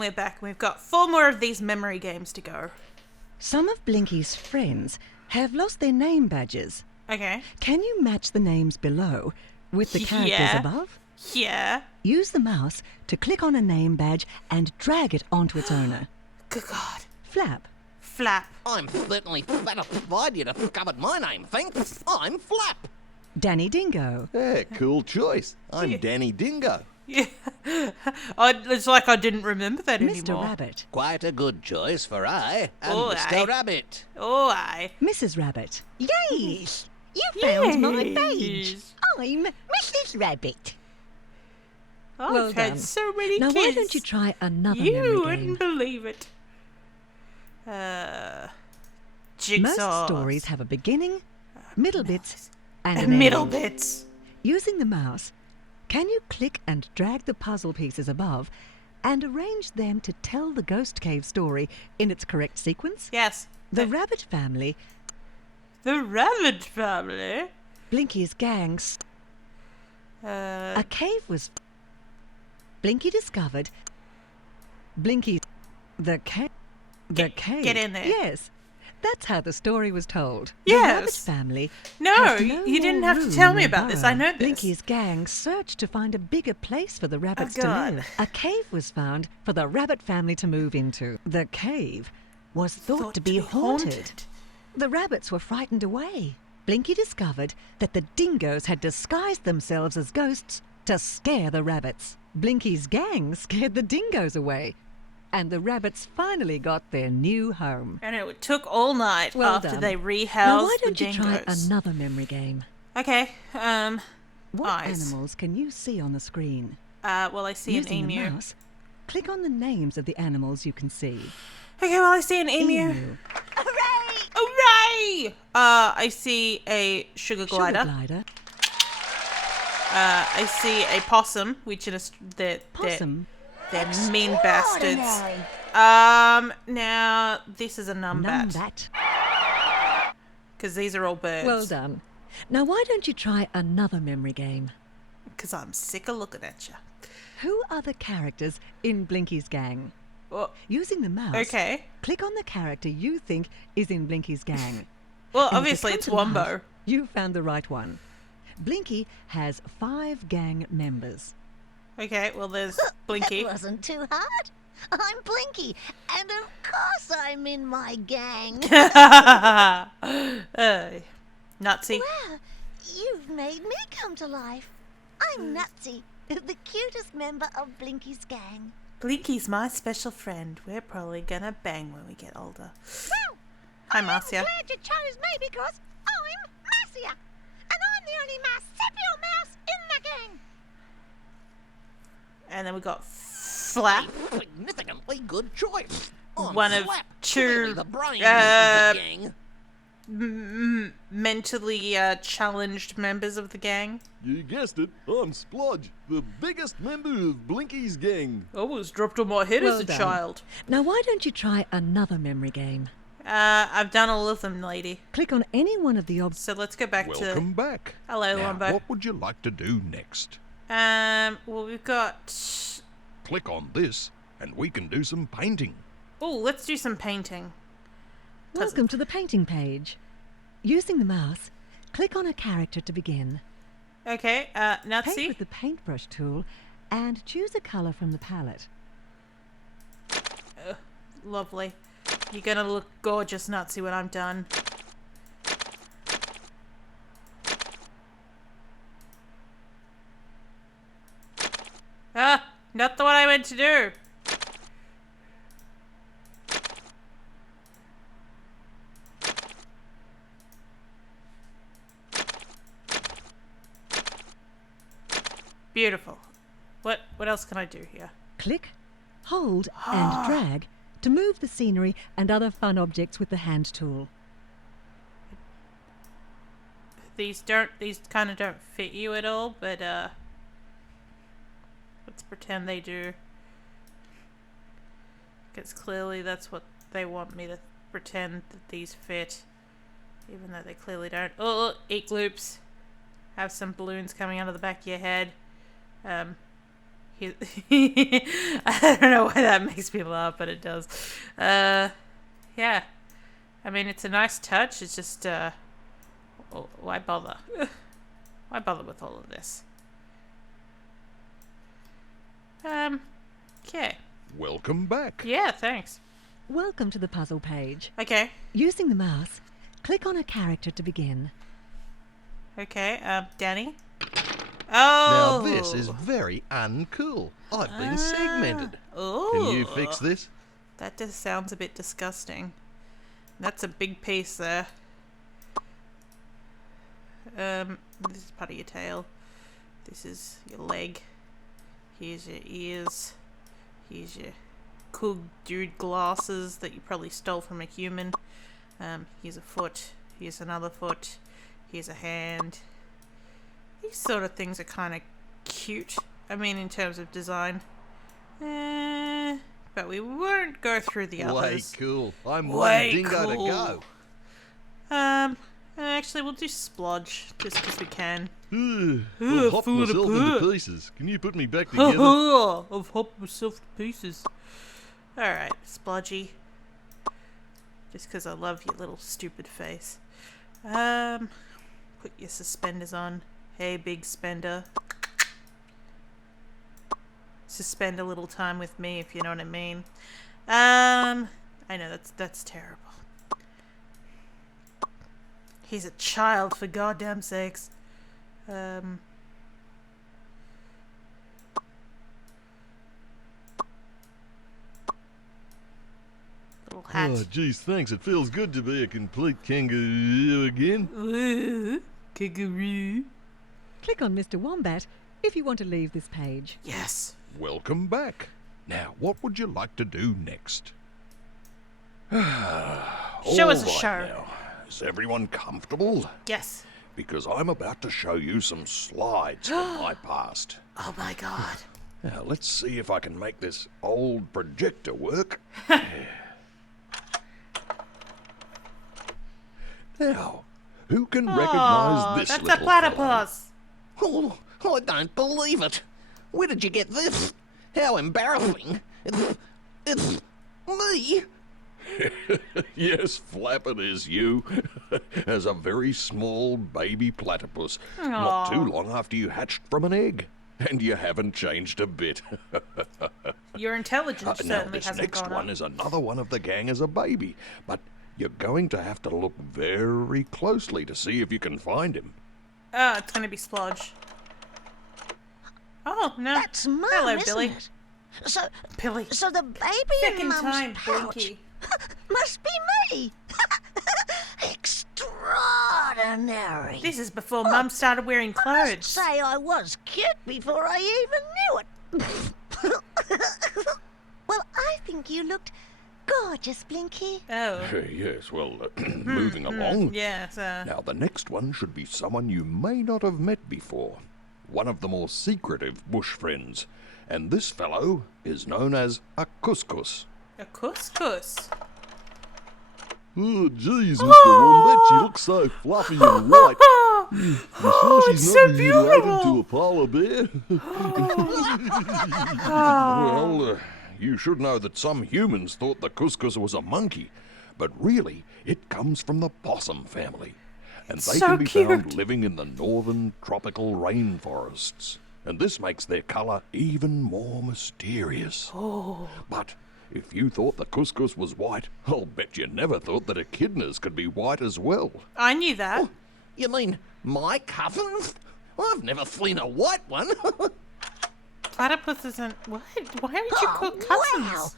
we're back. We've got 4 more of these memory games to go. Some of Blinky's friends have lost their name badges. Okay. Can you match the names below with the characters above? Yeah. Use the mouse to click on a name badge and drag it onto its owner. Good God. Flap. Flap. I'm certainly satisfied you discovered my name, thanks. I'm Flap. Danny Dingo. Yeah, cool choice. I'm Danny Dingo. Yeah. It's like I didn't remember that Mr. anymore. Rabbit. Quite a good choice for I am Oh, Mr. aye. Rabbit. Oh, aye. Mrs. Rabbit. Yes, you found my Yes. badge. I'm Mrs. Rabbit. I've Well had done. so many Now, kids. why don't you try another You memory wouldn't game? believe it. Jigsaw. Most stories have a beginning, middle bits, and an Middle end. bits. Using the mouse, can you click and drag the puzzle pieces above and arrange them to tell the Ghost Cave story in its correct sequence? Yes. The Rabbit family, The Rabbit family. Blinky's gangs, a cave was... Blinky discovered... Blinky... The cave... Get in there. Yes. That's how the story was told. Yes. The Rabbit family... No, has you didn't more have to room tell in me their about this. burrow. I know this. Blinky's gang searched to find a bigger place for the rabbits to God. live. A cave was found for the Rabbit family to move into. The cave was thought to be haunted. The rabbits were frightened away. Blinky discovered that the dingoes had disguised themselves as ghosts to scare the rabbits. Blinky's gang scared the dingoes away. And the rabbits finally got their new home. And it took all night Well after done. they rehoused Now why don't the you dingoes. try another memory game? Okay. What Eyes. animals can you see on the screen? Well, I see Using an the emu. mouse, click on the names of the animals you can see. Okay, well, I see an emu. Hooray! Hooray! I see a sugar glider. Sugar glider. I see a possum, which is Possum. they're mean bastards. Ordinary. Now this is a numbat Numbat. because these are all birds. Well done. Now why don't you try another memory game? Because I'm sick of looking at you. Who are the characters in Blinky's gang? Well, Using the mouse, okay. click on the character you think is in Blinky's gang. Well, And if obviously come it's to life, Wombo. You found the right one. Blinky has 5 gang members. Okay, well there's Blinky. That wasn't too hard. I'm Blinky, and of course I'm in my gang. Nutsy. Well, you've made me come to life. I'm Nutsy, the cutest member of Blinky's gang. Blinky's my special friend. We're probably gonna bang when we get older. Well, Hi, Marcia. I'm glad you chose me because I'm Marcia, and I'm the only marsupial mouse in the gang. And then we got Flap. Significantly good choice. I'm One of Flap, two, clearly the brains of the gang. Mentally challenged members of the gang. You guessed it, I'm Splodge, the biggest member of Blinky's gang. I was dropped on my head Well as a done. child. Now why don't you try another memory game? I've done all of them, lady. Click on any one of the So let's go back Welcome back. Hello, Now, Lumbo. what would you like to do next? Well, we've got... Click on this, and we can do some painting. Oh, let's do some painting. 'Cause- Welcome to the painting page. Using the mouse, click on a character to begin. Okay, Paint Nutsy. with the paintbrush tool and choose a colour from the palette. Lovely. You're gonna look gorgeous, Nutsy, when I'm done. Ah, not the one I meant to do. Beautiful. What else can I do here? Click, hold and drag to move the scenery and other fun objects with the hand tool. These kind of don't fit you at all, but let's pretend they do. Because clearly that's what they want me to pretend that these fit, even though they clearly don't. Oh, look, eat loops. Have some balloons coming out of the back of your head. he I don't know why that makes me laugh, but it does. Yeah. I mean, it's a nice touch. It's just, why bother? Why bother with all of this? Okay. Welcome back. Yeah, thanks. Welcome to the puzzle page. Okay. Using the mouse, click on a character to begin. Okay, Danny? Now Oh! this is very uncool. I've been segmented. Can you fix this? That just sounds a bit disgusting. That's a big piece there. This is part of your tail. This is your leg. Here's your ears. Here's your cool dude glasses that you probably stole from a human. Here's a foot. Here's another foot. Here's a hand. These sort of things are kind of cute. I mean, in terms of design. But we won't go through the Way others. cool. I'm Way one dingo cool. to Actually, we'll do splodge just because we can. go. I've hopped food myself apart. into pieces. Can you put me back together? I've hopped myself to pieces. Alright, splodgy. Just because I love your little stupid face. Put your suspenders on. Hey, big spender. Suspend a little time with me, if you know what I mean. I know that's terrible. He's a child, for goddamn sakes. Little hat. Oh, geez, thanks. It feels good to be a complete kangaroo again. Ooh, kangaroo. Click on Mr. Wombat if you want to leave this page. Yes. Welcome back. Now, what would you like to do next? Show us a All right show. now. Is everyone comfortable? Yes. Because I'm about to show you some slides from my past. Oh my god. Now, let's see if I can make this old projector work. Now, who can recognize this that's a little platypus. Oh, I don't believe it. Where did you get this? How embarrassing. It's me. Yes, Flappin is you, as a very small baby platypus, not too long after you hatched from an egg. And you haven't changed a bit. Your intelligence Now, certainly this hasn't next gone one up. is another one of the gang as a baby, but you're going to have to look very closely to see if you can find him. Oh, it's gonna be splodge. Oh no. That's Mum, Hello, isn't Billy. it? So Billy. the baby in Second Mum's time, pouch Blinky. must be me. Extraordinary. This is before Mum started wearing I must clothes. say I was cute before I even knew it. Well, I think you looked gorgeous, Blinky. Oh. Yes, well, moving along. Yes. Now, the next one should be someone you may not have met before. One of the more secretive bush friends. And this fellow is known as a couscous. A couscous. Oh, geez, Mr. Wombat, you look so fluffy and white. You sure she's it's not so related beautiful. to a polar bear? Well, you should know that some humans thought the couscous was a monkey, but really, it comes from the possum family. And they so can be found cute. living in the northern tropical rainforests. And this makes their colour even more mysterious. Oh. But if you thought the couscous was white, I'll bet you never thought that echidnas could be white as well. I knew that. You mean my cousins? I've never seen a white one. Platypus isn't. What? Why aren't you called cousins? Wow.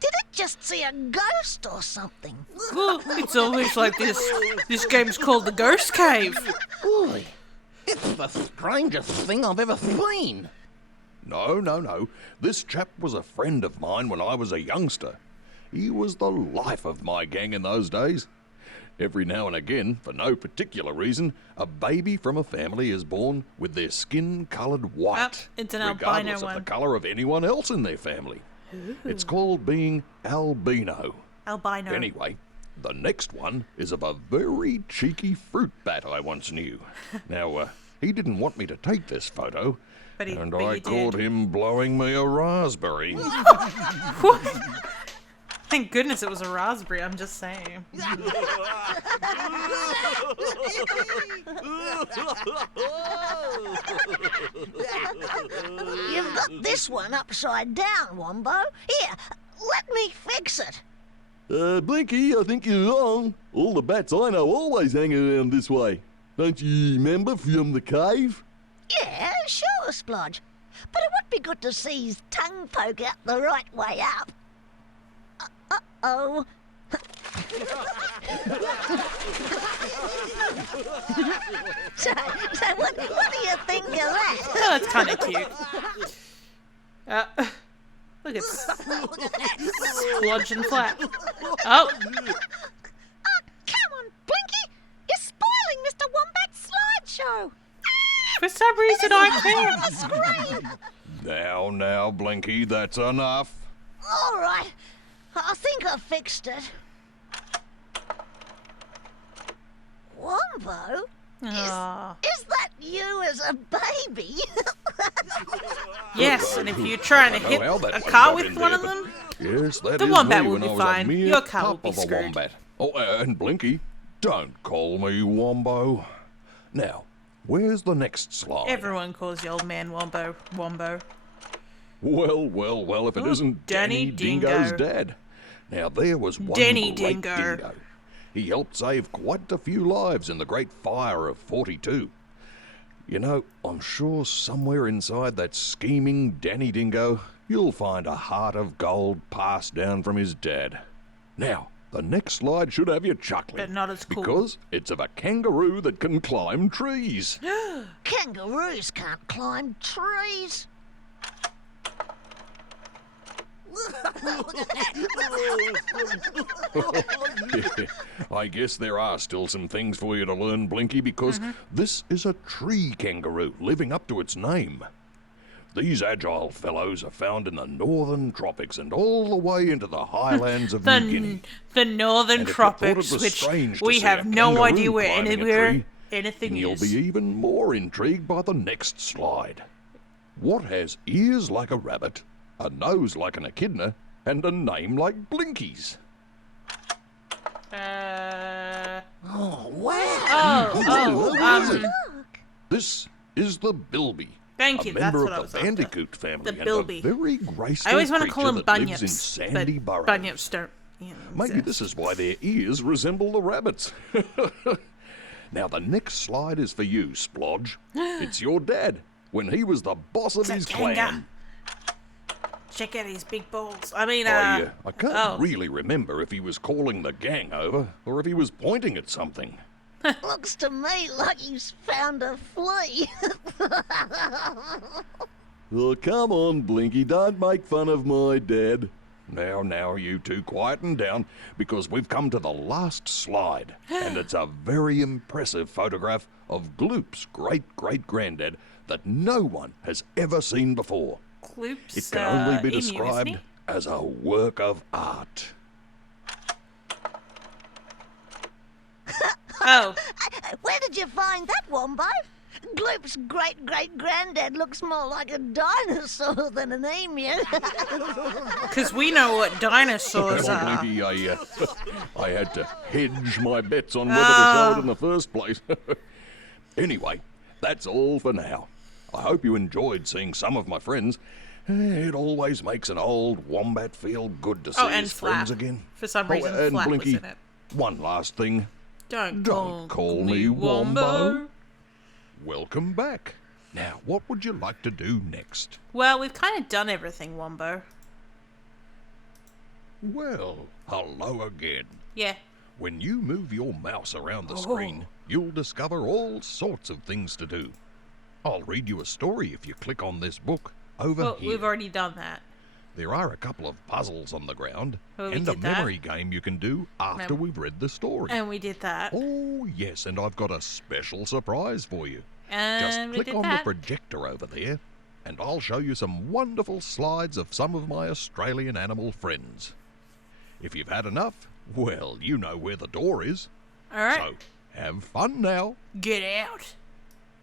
Did it just see a ghost or something? Well, it's almost like this. This game's called the Ghost Cave. Boy, it's the strangest thing I've ever seen. No. This chap was a friend of mine when I was a youngster. He was the life of my gang in those days. Every now and again, for no particular reason, a baby from a family is born with their skin coloured white, it's an albino regardless of one. the colour of anyone else in their family. It's called being albino. Albino. Anyway, the next one is of a very cheeky fruit bat I once knew. Now, he didn't want me to take this photo, And but I you caught did. him blowing me a raspberry. Thank goodness it was a raspberry, I'm just saying. You've got this one upside down, Wombo. Here, let me fix it. Blinky, I think you're wrong. All the bats I know always hang around this way. Don't you remember from the cave? Yeah, sure, Splodge. But it would be good to see his tongue poke out the right way up. Uh-oh. so what do you think of that? Oh, that's kind of cute. Look at Splodge and Flap. Oh, Come on, Blinky. You're spoiling Mr. Wombat's slideshow. for some reason I can't. Scream. Now, Blinky, that's enough. All right. I think I fixed it. Wombo? Aw. Is that you as a baby? Yes, and if you're trying to I hit know how that a one car got with in one there, of them, Yes, that The is wombat me will when be I was fine. a mere Your car will pup be of a screwed. wombat. Oh, and Blinky, don't call me Wombo. Now, where's the next slide? everyone calls the old man Wombo. Well, if it isn't Danny Danny Dingo's Dingo. dad. Now, there was one Danny great Dingo. dingo. He helped save quite a few lives in the Great Fire of 42. You know, I'm sure somewhere inside that scheming Danny Dingo, you'll find a heart of gold passed down from his dad. Now, the next slide should have you chuckling. But not as cool. Because it's of a kangaroo that can climb trees. Kangaroos can't climb trees. I guess there are still some things for you to learn, Blinky, because this is a tree kangaroo living up to its name. These agile fellows are found in the northern tropics and all the way into the highlands of New Guinea. The northern And if you thought it tropics, was which strange to we see have a no kangaroo idea where climbing a anywhere tree, anything then you'll is. be even more intrigued by the next slide. What has ears like a rabbit, a nose like an echidna, and a name like Blinky's? Oh, wow. This is the bilby. Thank a you, that's member what I of was the after. bandicoot family The and bilby. a very graceful I always want to call creature them that lives in bunyips, sandy but burrows. bunyips don't. Maybe exist. this is why their ears resemble the rabbits. Now, the next slide is for you, Splodge. It's your dad, when he was the boss of It's a his kanga. clan. Check out his big balls. I mean, I can't oh. really remember if he was calling the gang over or if he was pointing at something. Looks to me like he's found a flea. Oh, come on, Blinky, don't make fun of my dad. Now, you two quieten down, because we've come to the last slide, and it's a very impressive photograph of Gloop's great-great-granddad that no one has ever seen before. Kloops, It can only be emu, isn't described he? as a work of art. Oh, Where did you find that, Wombo? Gloop's great-great-granddad looks more like a dinosaur than an emu. because we know what dinosaurs Well, are. Blinky, I had to hedge my bets on whether to show it in the first place. Anyway, that's all for now. I hope you enjoyed seeing some of my friends. It always makes an old wombat feel good to see Oh, and his friends Flap. again. For some reason, and Flap was Blinky, in it. one last thing. Don't call me Wombo. Welcome back. Now, what would you like to do next? Well, we've kind of done everything, Wombo. Well, hello again. Yeah. When you move your mouse around the Oh. screen, you'll discover all sorts of things to do. I'll read you a story if you click on this book over Well, here. we've already done that. There are a couple of puzzles on the ground Well, we and a did that. memory game you can do after Mem- we've read the story. And we did that. Oh, yes, and I've got a special surprise for you. And Just we click did on that. the projector over there, and I'll show you some wonderful slides of some of my Australian animal friends. If you've had enough, well, you know where the door is. All right. So, have fun now. Get out.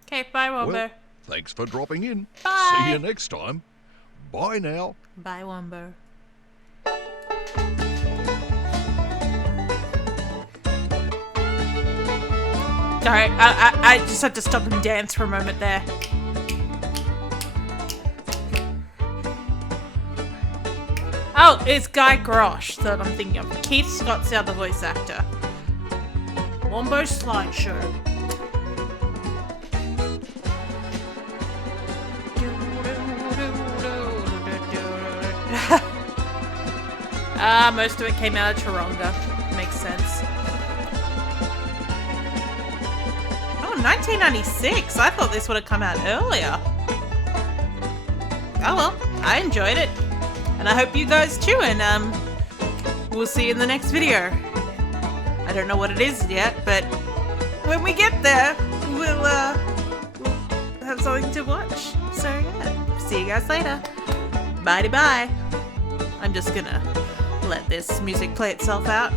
Okay, bye, Wombo. Well, Thanks for dropping in. Bye. See you next time. Bye now. Bye, Wombo. Sorry, I just had to stop and dance for a moment there. Oh, it's Guy Grosh that I'm thinking of. Keith Scott's the other voice actor. Wombo Slideshow. Most of it came out of Taronga. Makes sense. Oh, 1996. I thought this would have come out earlier. Oh well, I enjoyed it. And I hope you guys too, and we'll see you in the next video. I don't know what it is yet, but when we get there, we'll have something to watch. So yeah, see you guys later. Bye-bye. I'm just gonna let this music play itself out.